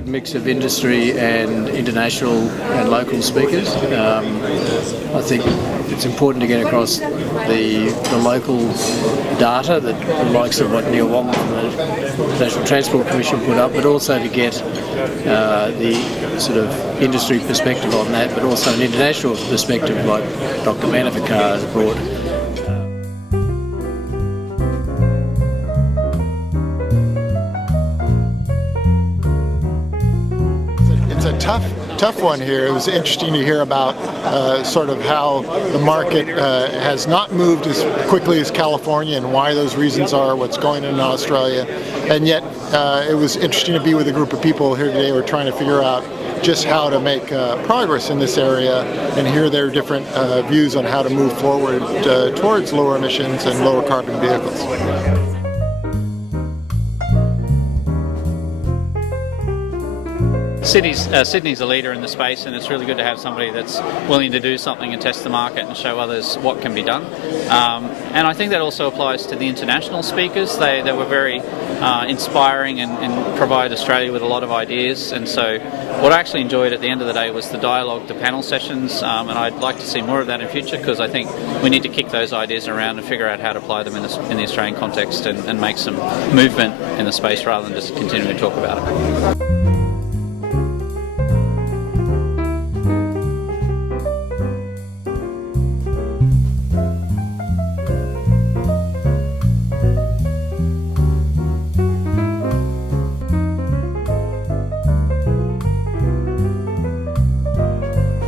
good mix of industry and international and local speakers. I think it's important to get across the local data, that the likes of what Neil Wong from the National Transport Commission put up, but also to get the sort of industry perspective on that, but also an international perspective like Dr. Manafakar has brought. It's a tough one here. It was interesting to hear about sort of how the market has not moved as quickly as California and why those reasons are, what's going on in Australia. And yet it was interesting to be with a group of people here today who are trying to figure out just how to make progress in this area and hear their different views on how to move forward towards lower emissions and lower carbon vehicles. Sydney's a leader in the space, and it's really good to have somebody that's willing to do something and test the market and show others what can be done. And I think that also applies to the international speakers. They were very inspiring and provide Australia with a lot of ideas. And so what I actually enjoyed at the end of the day was the dialogue, the panel sessions, and I'd like to see more of that in future, because I think we need to kick those ideas around and figure out how to apply them in the Australian context and make some movement in the space rather than just continuing to talk about it.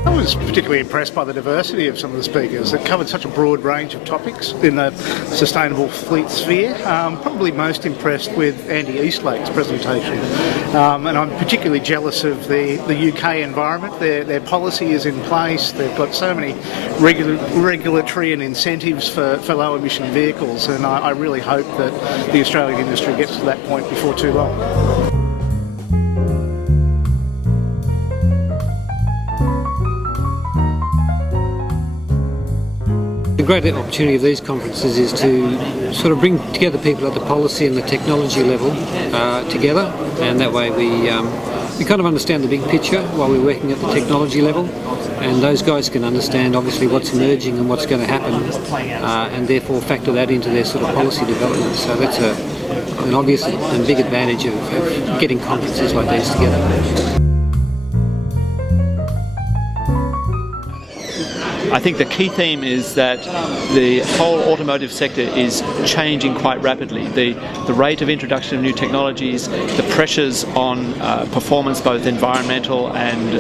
I was particularly impressed by the diversity of some of the speakers. It covered such a broad range of topics in the sustainable fleet sphere. Probably most impressed with Andy Eastlake's presentation. And I'm particularly jealous of the UK environment. Their policy is in place. They've got so many regulatory and incentives for low emission vehicles, and I really hope that the Australian industry gets to that point before too long. The great opportunity of these conferences is to sort of bring together people at the policy and the technology level together, and that way we kind of understand the big picture while we're working at the technology level, and those guys can understand obviously what's emerging and what's going to happen, and therefore factor that into their sort of policy development. So that's an obvious and big advantage of getting conferences like these together. I think the key theme is that the whole automotive sector is changing quite rapidly. The rate of introduction of new technologies, the pressures on performance, both environmental and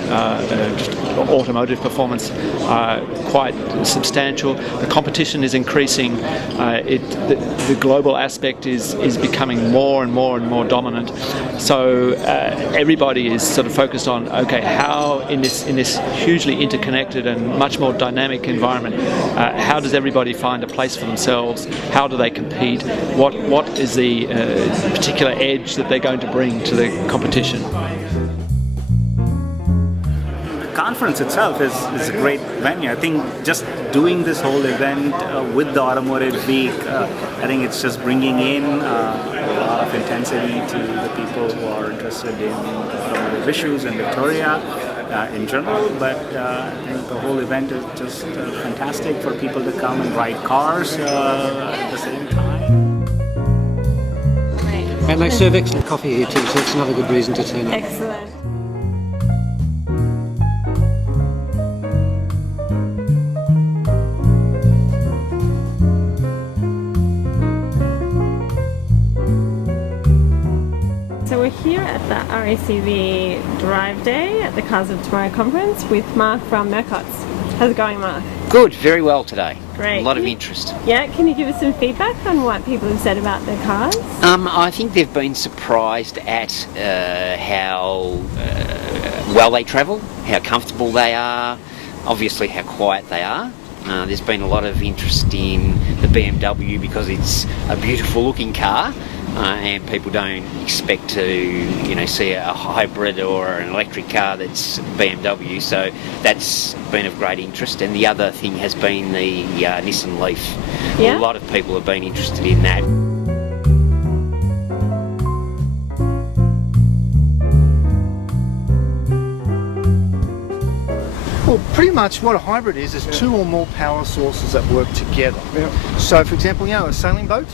just automotive performance, are quite substantial. The competition is increasing. The global aspect is becoming more and more dominant. So everybody is sort of focused on, okay, how in this hugely interconnected and much more dynamic environment, how does everybody find a place for themselves? How do they compete? What is the particular edge that they're going to bring to the competition? The conference itself is a great venue. I think just doing this whole event with the automotive week, I think it's just bringing in a lot of intensity to the people who are interested in automotive issues in Victoria in general, but I think the whole event is just fantastic for people to come and ride cars at the same time. And they serve excellent coffee here too, so that's another good reason to turn up. Excellent. So we're here at the RACV Drive Day at the Cars of Tomorrow conference with Mark from Mercots. How's it going, Mark? Good, very well today. Great. A lot of interest. Yeah, can you give us some feedback on what people have said about their cars? I think they've been surprised at how well they travel, how comfortable they are, obviously how quiet they are. There's been a lot of interest in the BMW because it's a beautiful looking car. And people don't expect to, see a hybrid or an electric car that's BMW, so that's been of great interest. And the other thing has been the Nissan Leaf. Yeah? A lot of people have been interested in that. Well, pretty much what a hybrid is two or more power sources that work together. So, for example, a sailing boat.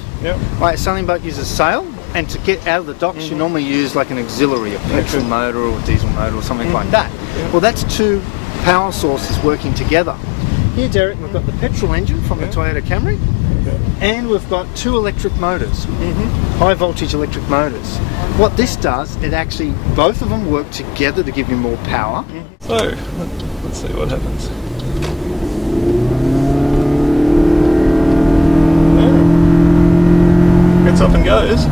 Right, a sailing boat uses sail, and to get out of the docks, you normally use like an auxiliary, a petrol motor or a diesel motor or something like that. Well, that's two power sources working together. Here, Derek, we've got the petrol engine from the Toyota Camry, and we've got two electric motors, high voltage electric motors. What this does, it actually, both of them work together to give you more power. So, let's see what happens. Gets up and goes.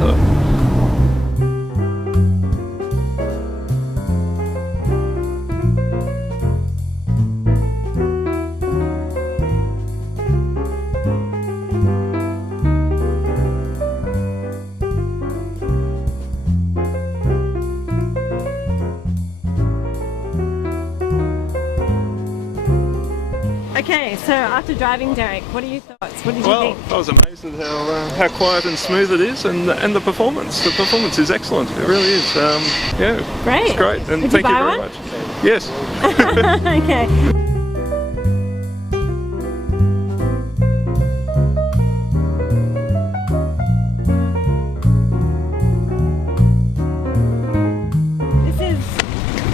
Okay, so after driving, Derek, what are your thoughts? What did you think? I was amazed at how quiet and smooth it is, and the performance. The performance is excellent. It really is. Great. It's great, and Would thank you you buy very one? much. Yes. Okay.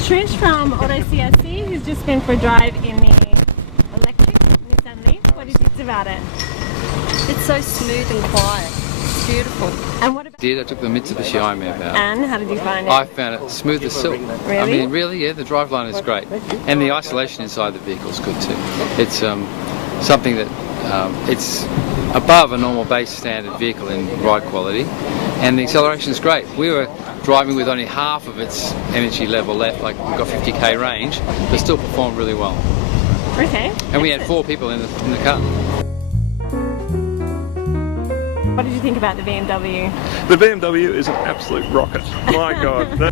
Trish from Auto CSC, who's just been for a drive in the electric Nissan Leaf. What do you think about it? It's so smooth and quiet. It's beautiful. And what about? I took the Mitsubishi Ironman out. And how did you find it? I found it smooth as silk. Really? I mean, really, yeah. The driveline is great, and the isolation inside the vehicle is good too. It's something that it's above a normal base standard vehicle in ride quality, and the acceleration is great. We were driving with only half of its energy level left, like we've got 50k range, but still performed really well. Okay. And we had 4 people in the car. What did you think about the BMW? The BMW is an absolute rocket. My God.